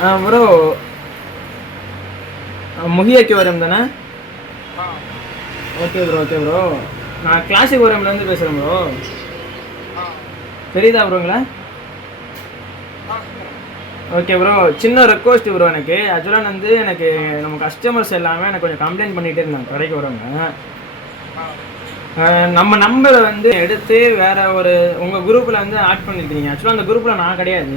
Bro முகியாக்கி வரம் தானே? Okay bro, okay bro. நான் கிளாசிக் வரம்லேருந்து பேசுகிறேன் ப்ரோ. தெரியுதா ப்ரோங்களா? ஓகே ப்ரோ, சின்ன ரெக்வஸ்ட் ப்ரோ. எனக்கு ஆக்சுவலாக வந்து எனக்கு நம்ம கஸ்டமர்ஸ் எல்லாமே எனக்கு கொஞ்சம் கம்ப்ளைண்ட் பண்ணிகிட்டே இருந்தாங்க கடைக்கு வரவங்க. நம்ம நம்பரை வந்து எடுத்து வேற ஒரு உங்கள் குரூப்பில் வந்து ஆட் பண்ணியிருக்கீங்க. ஆக்சுவலாக அந்த குரூப்பில் நான் கிடையாது.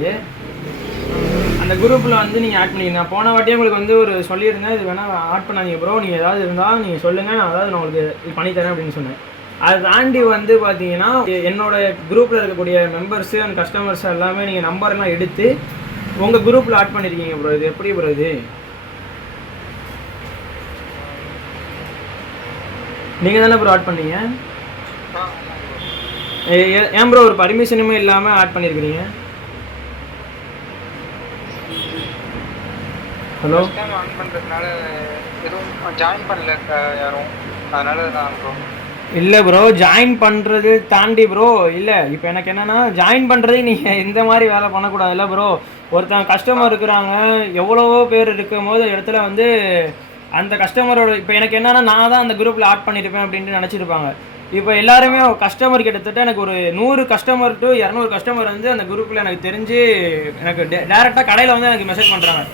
அந்த குரூப்பில் வந்து நீங்கள் ஆட் பண்ணிக்கிறீங்க. நான் போன வாட்டியே உங்களுக்கு வந்து ஒரு சொல்லியிருந்தேன், இது வேணால் ஆட் பண்ணாதீங்க ப்ரோ, நீங்கள் ஏதாவது இருந்தால் நீங்கள் சொல்லுங்கள், நான் அதாவது நான் உங்களுக்கு இது பண்ணித்தரேன் அப்படின்னு சொன்னேன். அதை தாண்டி வந்து பார்த்தீங்கன்னா என்னோட குரூப்பில் இருக்கக்கூடிய மெம்பர்ஸு அண்ட் கஸ்டமர்ஸ் எல்லாமே நீங்கள் நம்பர்லாம் எடுத்து உங்கள் குரூப்பில் ஆட் பண்ணியிருக்கீங்க ப்ரோ. இது எப்படி ப்ரோ? இது நீங்கள் தானே ப்ரோ ஆட் பண்ணீங்க? ஏன் ப்ரோ ஒரு பர்மிஷனுமே இல்லாமல் ஆட் பண்ணியிருக்கிறீங்க? ஹலோ, ஆன் பண்ணுறதுனால எதுவும் ஜாயின் பண்ணல யாரும், அதனால தான் ப்ரோ. இல்லை ப்ரோ, ஜாயின் பண்ணுறது தாண்டி ப்ரோ, இல்லை இப்போ எனக்கு என்னென்னா ஜாயின் பண்ணுறது நீங்கள் இந்த மாதிரி வேலை பண்ணக்கூடாதுல்ல ப்ரோ. ஒருத்தன் கஸ்டமர் இருக்கிறாங்க, எவ்வளவோ பேர் இருக்கும் போது இடத்துல வந்து அந்த கஸ்டமரோட இப்போ எனக்கு என்னென்னா நான் தான் அந்த குரூப்பில் ஆட் பண்ணியிருப்பேன் அப்படின்ட்டு நினச்சிருப்பாங்க. இப்போ எல்லாருமே கஸ்டமர் கிட்டத்தட்ட எனக்கு ஒரு 100 கஸ்டமர் டு 200 கஸ்டமர் வந்து அந்த குரூப்பில் எனக்கு தெரிஞ்சு எனக்கு டேரெக்டாக கடையில் வந்து எனக்கு மெசேஜ் பண்ணுறாங்க.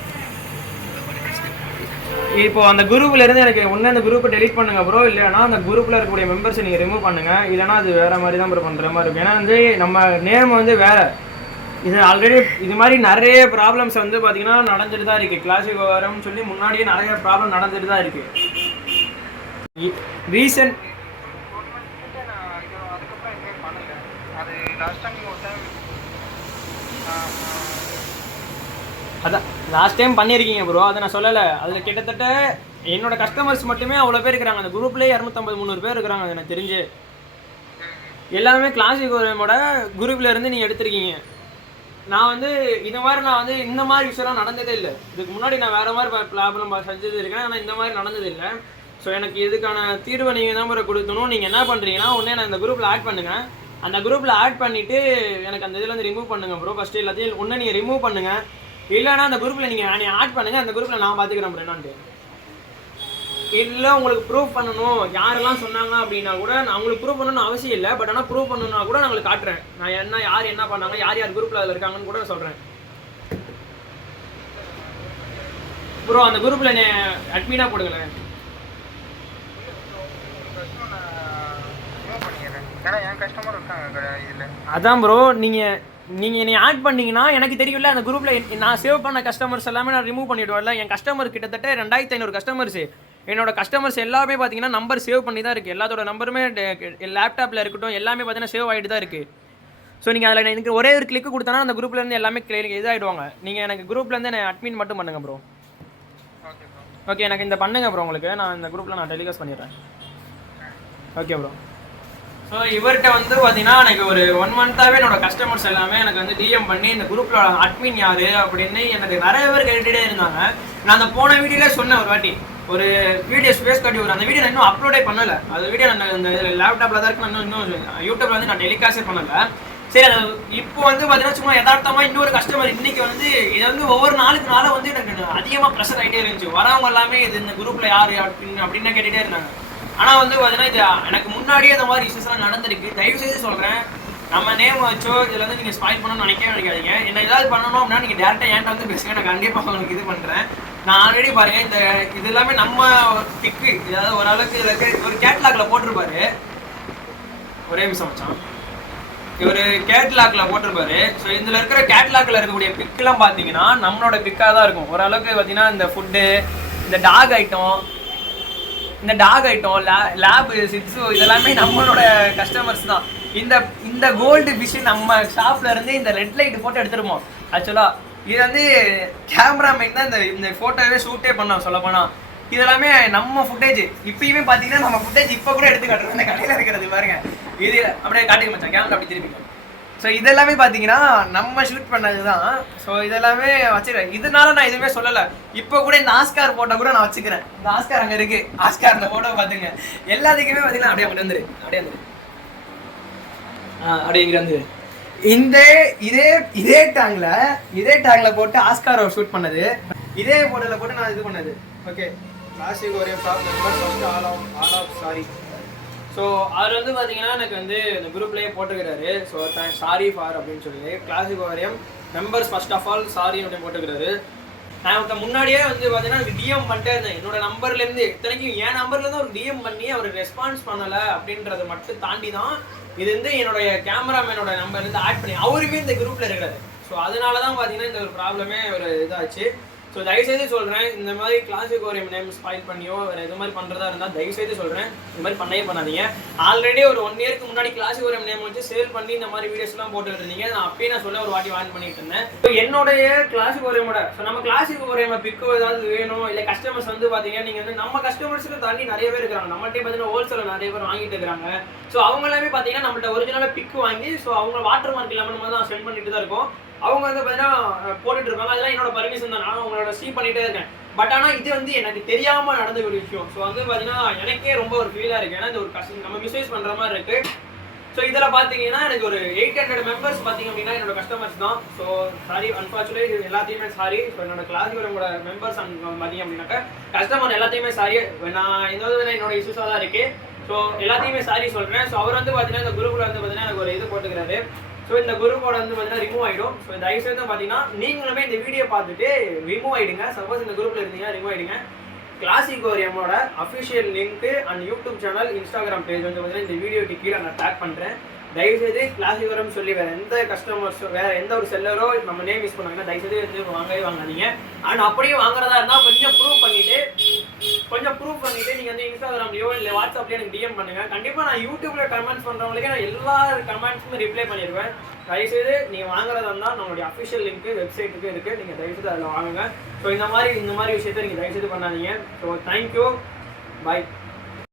இப்போ அந்த குரூப்ல இருந்து எனக்கு ஒன்று அந்த குரூப்பை டெலிட் பண்ணுங்க ப்ரோ, இல்லைனா அந்த குரூப்பில் இருக்கக்கூடிய மெம்பர்ஸை நீங்கள் ரிமூவ் பண்ணுங்க, இல்லைனா அது வேறு மாதிரி தான் ப்ரோ பண்ணுற மாதிரி இருக்கும். ஏன்னா வந்து நம்ம நேம் வந்து வேறு. இது ஆல்ரெடி இது மாதிரி நிறைய ப்ராப்ளம்ஸ் வந்து பார்த்தீங்கன்னா நடந்துட்டு தான் இருக்குது. கிளாசிக் வரம்னு சொல்லி முன்னாடியே நிறைய ப்ராப்ளம் நடந்துட்டு தான் இருக்குது. ரீசன்ட் அதான் லாஸ்ட் டைம் பண்ணியிருக்கீங்க ப்ரோ, அதை நான் சொல்லலை. அதில் கிட்டத்தட்ட என்னோட கஸ்டமர்ஸ் மட்டுமே அவ்வளோ பேர் இருக்கிறாங்க. அந்த குரூப்லேயே 250-300 பேர் இருக்கிறாங்க. அது எனக்கு தெரிஞ்சு எல்லாமே கிளாசிக் வரமோட குரூப்பில் இருந்து நீங்கள் எடுத்திருக்கீங்க. நான் வந்து இந்த மாதிரி நான் வந்து இந்த மாதிரி விஷயம்லாம் நடந்ததே இல்லை. இதுக்கு முன்னாடி நான் வேறு மாதிரி ப்ராப்ளம் செஞ்சது இருக்கேன், ஆனால் இந்த மாதிரி நடந்தது இல்லை. ஸோ எனக்கு இதுக்கான தீர்வை நீங்கள் தான் ப்ரோ கொடுக்கணும். நீங்கள் என்ன பண்ணுறீங்கன்னா, உடனே நான் இந்த குரூப்பில் ஆட் பண்ணுங்கள். அந்த குரூப்பில் ஆட் பண்ணிவிட்டு எனக்கு அந்த இதில் வந்து ரிமூவ் பண்ணுங்கள் ப்ரோ. ஃபஸ்ட்டு எல்லாத்தையும் ஒன்று நீங்கள் ரிமூவ் பண்ணுங்கள், இல்லைனா அந்த குரூப்பில் நீங்கள் ஆட் பண்ணுங்கள். அந்த குரூப்பில் நான் பார்த்துக்கிறேன் ப்ரோ என்னான்ட்டு. இல்லை உங்களுக்கு ப்ரூவ் பண்ணணும் யாரெல்லாம் சொன்னாங்க அப்படின்னா கூட நான் உங்களுக்கு ப்ரூவ் பண்ணணும்னு அவசியம் இல்லை. பட் ஆனால் ப்ரூவ் பண்ணணும்னா கூட நான் உங்களுக்கு காட்டுறேன். நான் என்ன யார் என்ன பண்ணாங்க, யார் யார் குரூப்பில் அதில் இருக்காங்கன்னு கூட சொல்கிறேன் ப்ரோ. அந்த குரூப்பில் என்ன அட்மினாக போடுங்களேன். அதான் ப்ரோ, நீங்கள் என்னை ஆட் பண்ணிங்கன்னா எனக்கு தெரியும்ல, அந்த குரூப்பில் நான் சேவ் பண்ண கஸ்டமர்ஸ் எல்லாமே நான் ரிமூவ் பண்ணிவிடுவேன்ல. என் கஸ்டமர் கிட்டத்தட்ட 2500 கஸ்டமர்ஸு. என்னோட கஸ்டமர்ஸ் எல்லாமே பார்த்தீங்கன்னா நம்பர் சேவ் பண்ணி தான் இருக்குது. எல்லாத்தோட நம்பருமே லேப்டாப்பில் இருக்கட்டும் எல்லாமே பார்த்தீங்கன்னா சேவ் ஆகிட்டு தான் இருக்குது. ஸோ நீங்கள் அதில் எனக்கு ஒரே ஒரு கிளிக்கு கொடுத்தனா அந்த குரூப்லேருந்து எல்லாமே இதாகிடுவாங்க. நீங்கள் எனக்கு குரூப்லேருந்து என்ன அட்மின் மட்டும் பண்ணுங்கள் ப்ரோ. ஓகே, எனக்கு இந்த பண்ணுங்கள் ப்ரோ. உங்களுக்கு நான் இந்த குரூப்பில் நான் டெலிகாஸ்ட் பண்ணிடுறேன். Okay bro. ஸோ இவர்கிட்ட வந்து பார்த்தீங்கன்னா எனக்கு ஒரு 1 மந்த்தாகவே என்னோட கஸ்டமர்ஸ் எல்லாமே எனக்கு வந்து டிஎம் பண்ணி இந்த குரூப்பில் அட்மின் யார் அப்படின்னு எனக்கு நிறைய பேர் கேட்டுகிட்டே இருந்தாங்க. நான் அந்த போன வீடியோலே சொன்னேன் ஒரு வாட்டி, ஒரு வீடியோ ஸ்பேஸ் கட்டி ஒரு அந்த வீடியோ நான் இன்னும் அப்லோடே பண்ணலை. அந்த வீடியோ நான் இந்த லேப்டாப்பில் தான் இருக்கு, நான் இன்னும் யூடியூப்ல வந்து நான் டெலிகாஸ்டே பண்ணலை. சரி, அது இப்போ வந்து பார்த்தீங்கன்னா சும்மா யதார்த்தமாக இன்னொரு கஸ்டமர் இன்னைக்கு வந்து இதை வந்து ஒவ்வொரு நாளுக்கு நாளாக வந்து எனக்கு அதிகமாக ப்ரெஷர் ஆகிட்டே இருந்துச்சு. வரவங்க எல்லாமே இது இந்த குரூப்பில் யார் அப்படின்னு கேட்டுகிட்டே இருந்தாங்க. ஆனால் வந்து பார்த்தீங்கன்னா இது எனக்கு முன்னாடியே இந்த மாதிரி இஷ்யூஸ்லாம் நடந்திருக்கு. தயவு செய்து சொல்கிறேன், நம்ம நேம் வச்சோ இதில் வந்து நீங்கள் ஸ்பாயில் பண்ணணும்னு நினைக்காதீங்க. என்ன ஏதாவது பண்ணணும் அப்படின்னா நீங்கள் டேரெக்டாக என்கிட்ட வந்து பேசுங்க, நான் கண்டிப்பாக உங்களுக்கு இது பண்ணுறேன். நான் ஆல்ரெடி பாருங்கள் இது எல்லாமே நம்ம பிக்கு, ஏதாவது ஓரளவுக்கு இதில் ஒரு கேட்லாகில் போட்டிருப்பாரு. ஒரே நிமிஷம் வச்சான், இவர் கேட்லாகில் போட்டிருப்பாரு. ஸோ இதில் இருக்கிற கேட்லாகில் இருக்கக்கூடிய பிக்கெலாம் பார்த்தீங்கன்னா நம்மளோட பிக்காக தான் இருக்கும். ஓரளவுக்கு பார்த்தீங்கன்னா இந்த ஃபுட்டு, இந்த டாக் ஐட்டம், லேப் சிட்ஸு இதெல்லாமே நம்மளோட கஸ்டமர்ஸ் தான். இந்த கோல்டு ஃபிஷ் நம்ம ஷாப்ல இருந்து இந்த ரெட் லைட் போட்டோ எடுத்துருப்போம். ஆக்சுவலாக இது வந்து கேமராமேன் தான் இந்த ஃபோட்டோவே ஷூட்டே பண்ணோம் சொல்ல போனால். இதெல்லாமே நம்ம ஃபுட்டேஜ். இப்பயுமே பார்த்தீங்கன்னா நம்ம ஃபுட்டேஜ் இப்போ கூட எடுத்து காட்டுறோம். இந்த கடையில் இருக்கிறது பாருங்க, இது அப்படியே காட்டிக்க மச்சான், கேமரா அப்படி திருப்பி. ஸோ இதெல்லாமே பார்த்தீங்கன்னா நம்ம ஷூட் பண்ணது தான். ஸோ இதெல்லாமே வச்சுக்கிறேன். இதனால நான் எதுவுமே சொல்லலை. இப்போ கூட இந்த ஆஸ்கார் ஃபோட்டோ கூட நான் வச்சுக்கிறேன். இந்த ஆஸ்கார் அங்கே இருக்குது, ஆஸ்கார் இந்த ஃபோட்டோ பார்த்துங்க. எல்லாத்துக்குமே பார்த்தீங்கன்னா அப்படியே வந்துரு, அப்படியே வந்துரு, அப்படியே இங்கே வந்துரு. இதே டேங்க்ல போட்டு ஆஸ்கார் ஷூட் பண்ணது, இதே போட்டோல போட்டு நான் இது பண்ணது. ஓகே, கிளாசிக் ஒரே top member first all of sorry. So அவர் வந்து பார்த்தீங்கன்னா எனக்கு வந்து இந்த குரூப்லேயே போட்டுக்கிறாரு. ஸோ சாரி ஃபார் அப்படின்னு சொல்லி கிளாசிக் ஓரியம் members first of all sorry அப்படின்னு போட்டுக்கிறாரு. நான் முன்னாடியே வந்து பார்த்தீங்கன்னா எனக்கு டிஎம் பண்ணிட்டே இருந்தேன் என்னோட நம்பர்லேருந்து. இத்தனைக்கும் என் நம்பர்லேருந்து ஒரு டிஎம் பண்ணி அவர் ரெஸ்பான்ஸ் பண்ணலை அப்படின்றத மட்டும் தாண்டி தான் இது வந்து என்னுடைய கேமராமேனோட நம்பர்லேருந்து ஆட் பண்ணி அவருமே இந்த குரூப்பில் இருக்கிறாரு. ஸோ அதனால தான் பார்த்தீங்கன்னா இந்த ஒரு ப்ராப்ளமே ஒரு இதாச்சு. ஸோ தயவுசெய்து சொல்கிறேன், இந்த மாதிரி கிளாசிக் ஓரியம் நேம் ஸ்பாயில் பண்ணியோ வேறு இது மாதிரி பண்ணுறதா இருந்தால் தயவுசெய்து சொல்கிறேன், இந்த மாதிரி பண்ணவே பண்ணாதீங்க. ஆல்ரெடி ஒரு 1 இயருக்கு முன்னாடி கிளாசிக் ஓரியம் நேம் வச்சு சேல் பண்ணி இந்த மாதிரி வீடியோஸ்லாம் போட்டுக்கிட்டு இருந்தீங்க. நான் அப்பயே நான் சொல்ல ஒரு வாட்டி வான் பண்ணிட்டு இருந்தேன். ஸோ என்னுடைய கிளாசிக் ஓரியமோட ஸோ நம்ம கிளாசிக் ஓரியம் பிக்கோ ஏதாவது வேணும் இல்லை கஸ்டமர்ஸ் வந்து பார்த்தீங்கன்னா நீங்கள் வந்து நம்ம கஸ்டமர்ஸுக்கு தாண்டி நிறைய பேர் இருக்கிறாங்க. நம்மள்ட்டே பார்த்தீங்கன்னா ஹோல்சேலில் நிறைய பேர் வாங்கிட்டு இருக்கிறாங்க. ஸோ அவங்க எல்லாமே பார்த்தீங்கன்னா நம்மள்ட்ட ஒரிஜினலாக பிக்கு வாங்கி ஸோ அவங்க வாட்டர் மார்க் இல்லாமல் நம்ம தான் சென்ட் பண்ணிட்டு தான் இருக்கோம். அவங்க வந்து பார்த்தீங்கன்னா போட்டுட்டு இருப்பாங்க. அதெல்லாம் என்னோட பர்மிஷன் தான், நான் அவங்களோட சீ பண்ணிட்டே இருக்கேன். பட் ஆனால் இது வந்து எனக்கு தெரியாமல் நடந்த ஒரு விஷயம். ஸோ வந்து பார்த்தீங்கன்னா எனக்கே ரொம்ப ஒரு ஃபீலாக இருக்குது. ஏன்னா இது ஒரு நம்ம மிஸ்யூஸ் பண்ணுற மாதிரி இருக்குது. ஸோ இதில் பார்த்தீங்கன்னா எனக்கு ஒரு 800 மெம்பர்ஸ் பார்த்தீங்க அப்படின்னா என்னோட கஸ்டமர்ஸ் தான். ஸோ சாரி, அன்ஃபார்ச்சுனேட்லி இது எல்லாத்தையுமே சாரி. ஸோ என்னோட கிளாஸோட மெம்பர்ஸ் பார்த்தீங்க அப்படின்னாக்கா கஸ்டமர் எல்லாத்தையுமே சாரி. நான் எதாவது என்னோட இஷ்யூஸாக தான் இருக்குது. ஸோ எல்லாத்தையுமே சாரி சொல்கிறேன். ஸோ அவர் வந்து பார்த்தீங்கன்னா இந்த குரூப்பில் வந்து பார்த்தீங்கன்னா எனக்கு ஒரு இது போட்டுக்கிறாரு. ஸோ இந்த குரூப்போட வந்து பார்த்தீங்கன்னா ரிமூவ் ஆகிடும். ஸோ தயவுசெய்து பார்த்தீங்கன்னா நீங்களுமே இந்த வீடியோ பார்த்துட்டு ரிமூவ் ஆகிடுங்க. சப்போஸ் இந்த குரூப்பில் இருந்தீங்கன்னா ரிமூவ் ஆகிடுங்க. கிளாசிக் ஓரியமோட அஃபிஷியல் லிங்க்கு and YouTube channel, Instagram page வந்து பார்த்தீங்கன்னா இந்த வீடியோக்கு கீழே நான் டேக் பண்ணுறேன். தயவுசெய்து கிளாசிக் ஓரியம் சொல்லி வேறு எந்த கஸ்டமர்ஸோ வேறு எந்த ஒரு செல்லரோ நம்ம நேம் யூஸ் பண்ணாங்கன்னா தயவுசெய்து வாங்கவே வாங்காதீங்க. அண்ட் அப்படியே வாங்குறதா இருந்தால் கொஞ்சம் ப்ரூவ் பண்ணிவிட்டு நீங்கள் வந்து இன்ஸ்டாகிராம்லையோ இல்லை வாட்ஸ்அப்லேயோ எனக்கு டிஎம் பண்ணுங்கள். கண்டிப்பாக நான் யூடியூப்பில் கமெண்ட்ஸ் பண்ணுறவங்களுக்கே நான் எல்லா கமெண்ட்ஸுமே ரிப்ளை பண்ணிடுவேன். தயவுசெய்து நீங்கள் வாங்குறதா இருந்தால் நம்மளுடைய அஃபிஷியல் லிங்க்கு வெப்சைட்டுக்கு இருக்குது, நீங்கள் தயவுசெய்து அதில் வாங்குங்க. ஸோ இந்த மாதிரி விஷயத்தை நீங்கள் தயவுசெய்து பண்ணாதீங்க. ஸோ தேங்க்யூ, பாய்.